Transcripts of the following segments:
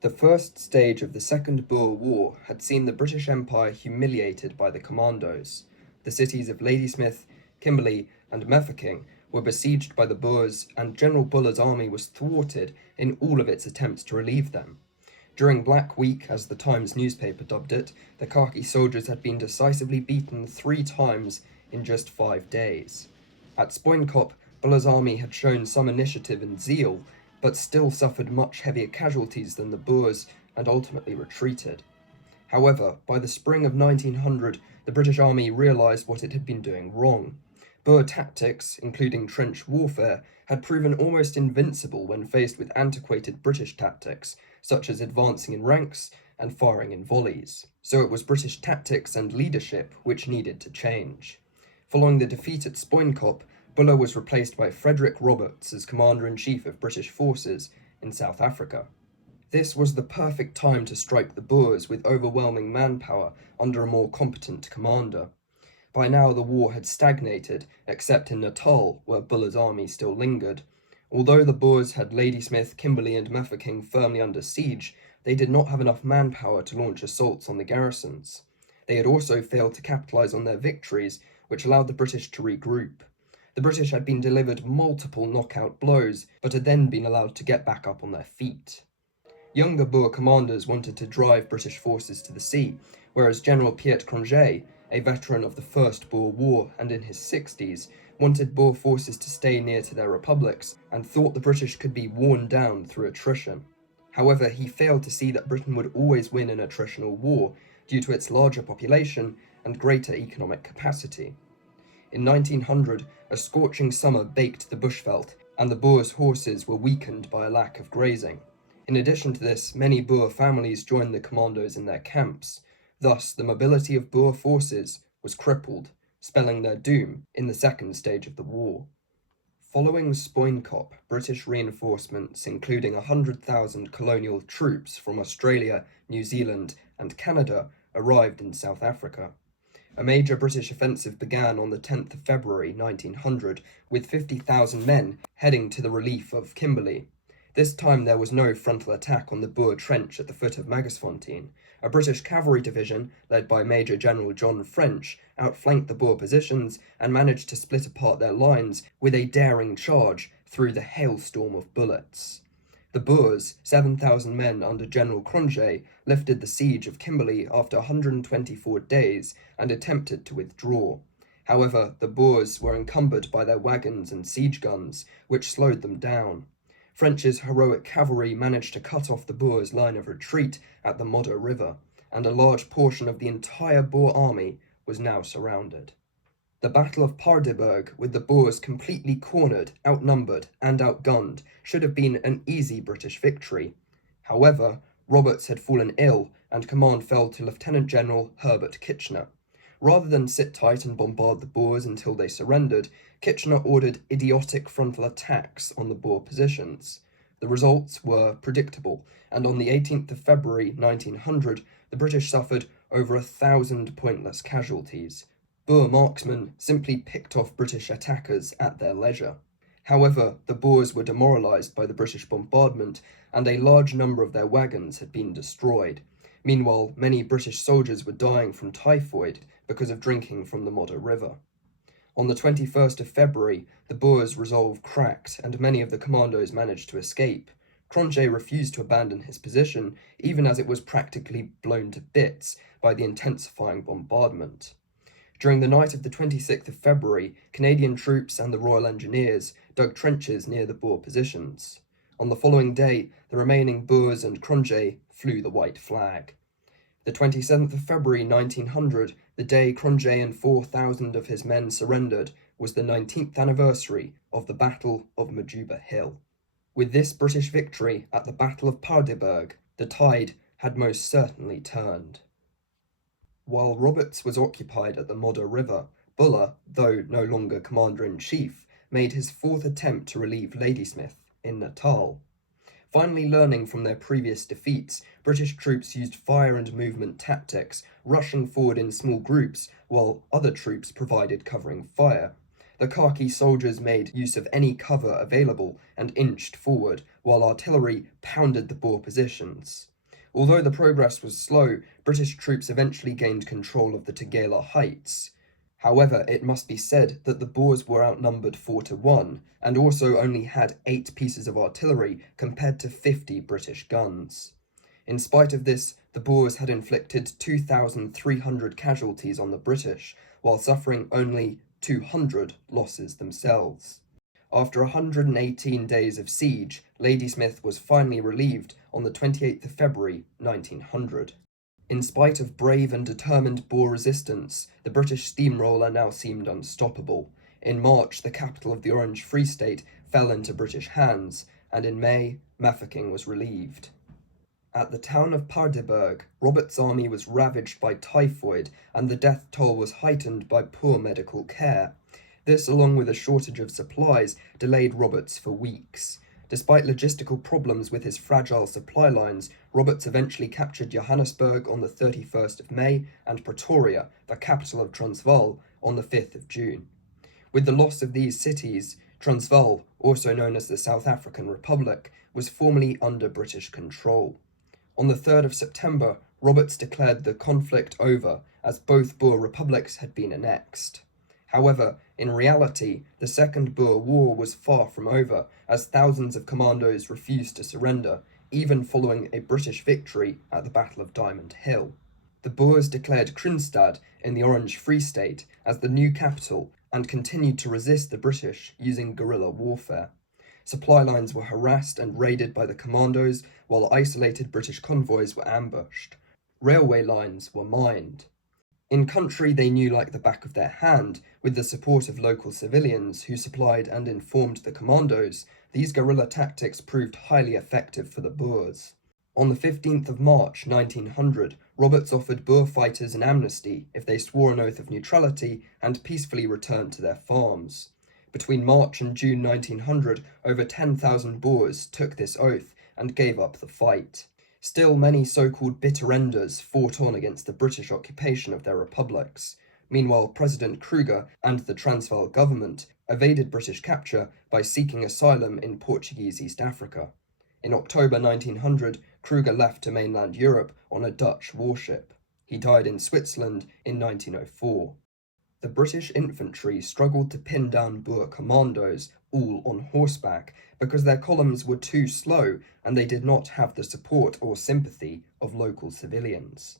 The first stage of the Second Boer War had seen the British Empire humiliated by the commandos. The cities of Ladysmith, Kimberley, and Mafeking were besieged by the Boers, and General Buller's army was thwarted in all of its attempts to relieve them. During Black Week, as the Times newspaper dubbed it, the Khaki soldiers had been decisively beaten 3 times in just 5 days. At Scorched, Buller's army had shown some initiative and zeal, but still suffered much heavier casualties than the Boers and ultimately retreated. However, by the spring of 1900, the British Army realised what it had been doing wrong. Boer tactics, including trench warfare, had proven almost invincible when faced with antiquated British tactics, such as advancing in ranks and firing in volleys. So it was British tactics and leadership which needed to change. Following the defeat at Scorched, Buller was replaced by Frederick Roberts as Commander-in-Chief of British forces in South Africa. This was the perfect time to strike the Boers with overwhelming manpower under a more competent commander. By now the war had stagnated, except in Natal, where Buller's army still lingered. Although the Boers had Ladysmith, Kimberley and Mafeking firmly under siege, they did not have enough manpower to launch assaults on the garrisons. They had also failed to capitalise on their victories, which allowed the British to regroup. The British had been delivered multiple knockout blows, but had then been allowed to get back up on their feet. Younger Boer commanders wanted to drive British forces to the sea, whereas General Piet Cronje, a veteran of the First Boer War and in his 60s, wanted Boer forces to stay near to their republics and thought the British could be worn down through attrition. However, he failed to see that Britain would always win an attritional war due to its larger population and greater economic capacity. In 1900, a scorching summer baked the bushveld, and the Boers' horses were weakened by a lack of grazing. In addition to this, many Boer families joined the commandos in their camps. Thus, the mobility of Boer forces was crippled, spelling their doom in the second stage of the war. Following Scorched, British reinforcements, including 100,000 colonial troops from Australia, New Zealand, and Canada, arrived in South Africa. A major British offensive began on the 10th of February 1900, with 50,000 men heading to the relief of Kimberley. This time there was no frontal attack on the Boer trench at the foot of Magersfontein. A British cavalry division, led by Major General John French, outflanked the Boer positions and managed to split apart their lines with a daring charge through the hailstorm of bullets. The Boers, 7,000 men under General Cronje, lifted the siege of Kimberley after 124 days and attempted to withdraw. However, the Boers were encumbered by their wagons and siege guns, which slowed them down. French's heroic cavalry managed to cut off the Boers' line of retreat at the Modder River, and a large portion of the entire Boer army was now surrounded. The Battle of Paardeberg, with the Boers completely cornered, outnumbered, and outgunned, should have been an easy British victory. However, Roberts had fallen ill, and command fell to Lieutenant General Herbert Kitchener. Rather than sit tight and bombard the Boers until they surrendered, Kitchener ordered idiotic frontal attacks on the Boer positions. The results were predictable, and on the 18th of February 1900, the British suffered over 1,000 pointless casualties. Boer marksmen simply picked off British attackers at their leisure. However, the Boers were demoralised by the British bombardment, and a large number of their wagons had been destroyed. Meanwhile, many British soldiers were dying from typhoid because of drinking from the Modder River. On the 21st of February, the Boers' resolve cracked, and many of the commandos managed to escape. Cronje refused to abandon his position, even as it was practically blown to bits by the intensifying bombardment. During the night of the 26th of February, Canadian troops and the Royal Engineers dug trenches near the Boer positions. On the following day, the remaining Boers and Cronje flew the white flag. The 27th of February 1900, the day Cronje and 4,000 of his men surrendered, was the 19th anniversary of the Battle of Majuba Hill. With this British victory at the Battle of Paardeberg, the tide had most certainly turned. While Roberts was occupied at the Modder River, Buller, though no longer commander-in-chief, made his 4th attempt to relieve Ladysmith in Natal. Finally learning from their previous defeats, British troops used fire and movement tactics, rushing forward in small groups while other troops provided covering fire. The Khaki soldiers made use of any cover available and inched forward, while artillery pounded the Boer positions. Although the progress was slow, British troops eventually gained control of the Tugela heights. However, it must be said that the Boers were outnumbered 4-1, and also only had 8 pieces of artillery compared to 50 British guns. In spite of this, the Boers had inflicted 2,300 casualties on the British, while suffering only 200 losses themselves. After 118 days of siege, Ladysmith was finally relieved on the 28th of February 1900. In spite of brave and determined Boer resistance, the British steamroller now seemed unstoppable. In March, the capital of the Orange Free State fell into British hands, and in May, Mafeking was relieved. At the town of Paardeberg, Robert's army was ravaged by typhoid, and the death toll was heightened by poor medical care. This, along with a shortage of supplies, delayed Roberts for weeks. Despite logistical problems with his fragile supply lines, Roberts eventually captured Johannesburg on the 31st of May and Pretoria, the capital of Transvaal, on the 5th of June. With the loss of these cities, Transvaal, also known as the South African Republic, was formally under British control. On the 3rd of September, Roberts declared the conflict over, as both Boer republics had been annexed. However, in reality, the Second Boer War was far from over, as thousands of commandos refused to surrender, even following a British victory at the Battle of Diamond Hill. The Boers declared Kroonstad in the Orange Free State as the new capital and continued to resist the British using guerrilla warfare. Supply lines were harassed and raided by the commandos, while isolated British convoys were ambushed. Railway lines were mined. In country they knew like the back of their hand, with the support of local civilians who supplied and informed the commandos, these guerrilla tactics proved highly effective for the Boers. On the 15th of March 1900, Roberts offered Boer fighters an amnesty if they swore an oath of neutrality and peacefully returned to their farms. Between March and June 1900, over 10,000 Boers took this oath and gave up the fight. Still, many so-called bitter enders fought on against the British occupation of their republics. Meanwhile, President Kruger and the Transvaal government evaded British capture by seeking asylum in Portuguese East Africa. In October 1900, Kruger left to mainland Europe on a Dutch warship. He died in Switzerland in 1904. The British infantry struggled to pin down Boer commandos, all on horseback, because their columns were too slow and they did not have the support or sympathy of local civilians.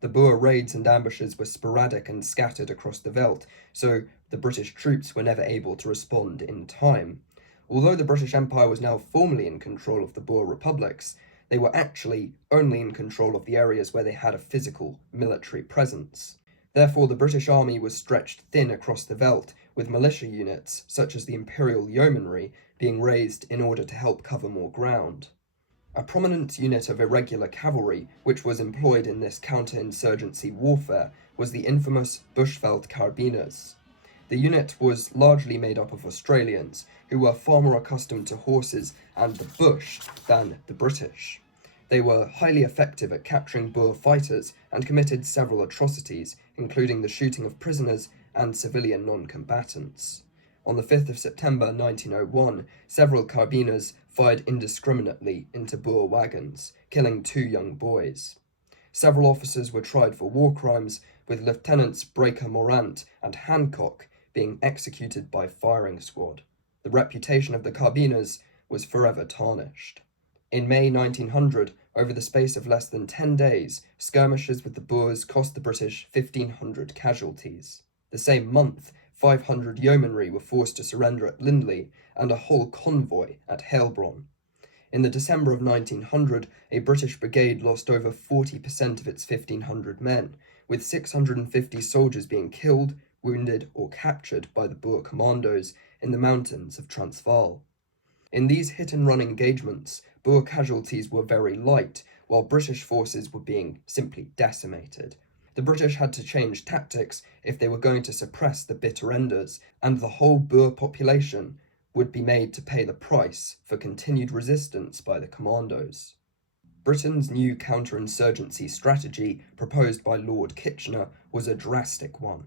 The Boer raids and ambushes were sporadic and scattered across the veldt, so the British troops were never able to respond in time. Although the British Empire was now formally in control of the Boer republics, they were actually only in control of the areas where they had a physical military presence. Therefore, the British Army was stretched thin across the veldt, with militia units, such as the Imperial Yeomanry, being raised in order to help cover more ground. A prominent unit of irregular cavalry, which was employed in this counter-insurgency warfare, was the infamous Bushveld Carabiners. The unit was largely made up of Australians, who were far more accustomed to horses and the bush than the British. They were highly effective at capturing Boer fighters and committed several atrocities, including the shooting of prisoners and civilian non-combatants. On the 5th of September 1901, several Carabiners fired indiscriminately into Boer wagons, killing 2 young boys. Several officers were tried for war crimes, with Lieutenants Breaker Morant and Hancock being executed by firing squad. The reputation of the Carabiners was forever tarnished. In May 1900, over the space of less than 10 days, skirmishes with the Boers cost the British 1,500 casualties. The same month, 500 yeomanry were forced to surrender at Lindley and a whole convoy at Heilbronn. In the December of 1900, a British brigade lost over 40% of its 1,500 men, with 650 soldiers being killed, wounded, or captured by the Boer commandos in the mountains of Transvaal. In these hit-and-run engagements, Boer casualties were very light, while British forces were being simply decimated. The British had to change tactics if they were going to suppress the bitter enders, and the whole Boer population would be made to pay the price for continued resistance by the commandos. Britain's new counterinsurgency strategy, proposed by Lord Kitchener, was a drastic one.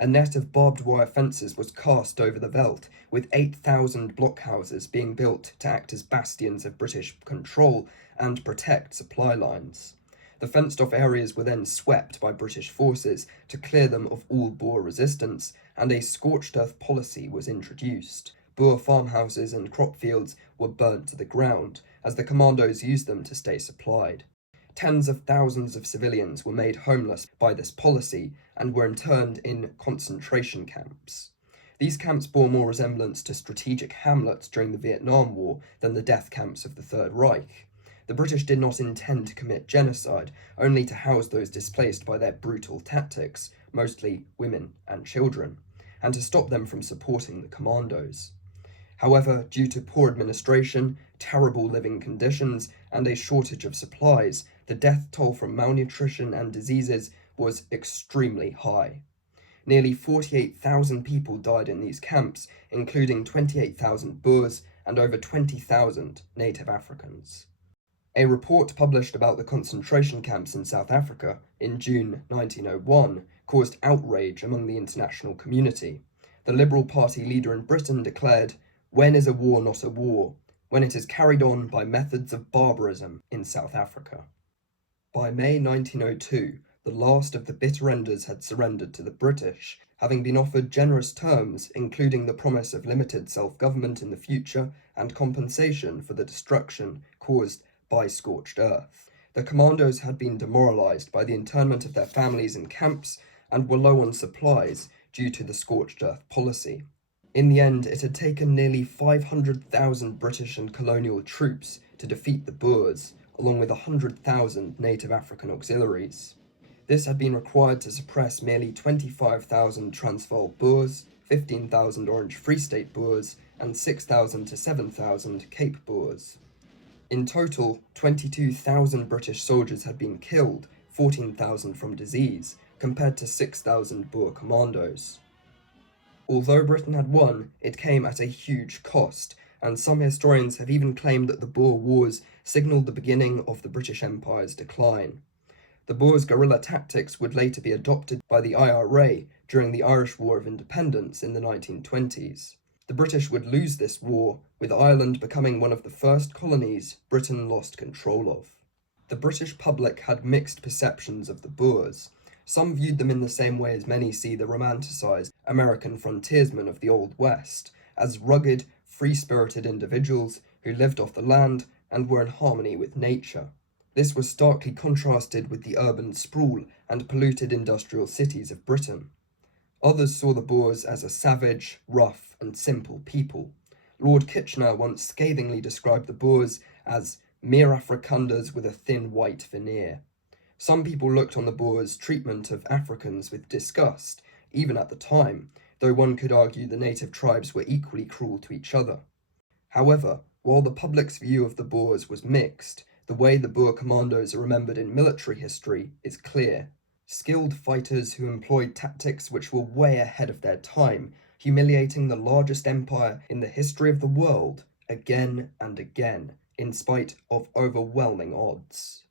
A net of barbed wire fences was cast over the veldt, with 8,000 blockhouses being built to act as bastions of British control and protect supply lines. The fenced-off areas were then swept by British forces to clear them of all Boer resistance, and a scorched earth policy was introduced. Boer farmhouses and crop fields were burnt to the ground, as the commandos used them to stay supplied. Tens of thousands of civilians were made homeless by this policy and were interned in concentration camps. These camps bore more resemblance to strategic hamlets during the Vietnam War than the death camps of the Third Reich. The British did not intend to commit genocide, only to house those displaced by their brutal tactics, mostly women and children, and to stop them from supporting the commandos. However, due to poor administration, terrible living conditions, and a shortage of supplies, the death toll from malnutrition and diseases was extremely high. Nearly 48,000 people died in these camps, including 28,000 Boers and over 20,000 native Africans. A report published about the concentration camps in South Africa in June 1901 caused outrage among the international community. The Liberal Party leader in Britain declared, "When is a war not a war? When it is carried on by methods of barbarism in South Africa." By May 1902, the last of the bitter enders had surrendered to the British, having been offered generous terms, including the promise of limited self-government in the future and compensation for the destruction caused by scorched earth. The commandos had been demoralised by the internment of their families in camps and were low on supplies due to the scorched earth policy. In the end, it had taken nearly 500,000 British and colonial troops to defeat the Boers, along with 100,000 native African auxiliaries. This had been required to suppress merely 25,000 Transvaal Boers, 15,000 Orange Free State Boers, and 6,000 to 7,000 Cape Boers. In total, 22,000 British soldiers had been killed, 14,000 from disease, compared to 6,000 Boer commandos. Although Britain had won, it came at a huge cost, and some historians have even claimed that the Boer Wars signalled the beginning of the British Empire's decline. The Boers' guerrilla tactics would later be adopted by the IRA during the Irish War of Independence in the 1920s. The British would lose this war, with Ireland becoming one of the first colonies Britain lost control of. The British public had mixed perceptions of the Boers. Some viewed them in the same way as many see the romanticised American frontiersmen of the Old West, as rugged, free-spirited individuals who lived off the land and were in harmony with nature. This was starkly contrasted with the urban sprawl and polluted industrial cities of Britain. Others saw the Boers as a savage, rough, and simple people. Lord Kitchener once scathingly described the Boers as mere Afrikanders with a thin white veneer. Some people looked on the Boers' treatment of Africans with disgust, even at the time, though one could argue the native tribes were equally cruel to each other. However, while the public's view of the Boers was mixed, the way the Boer commandos are remembered in military history is clear. Skilled fighters who employed tactics which were way ahead of their time, humiliating the largest empire in the history of the world again and again, in spite of overwhelming odds.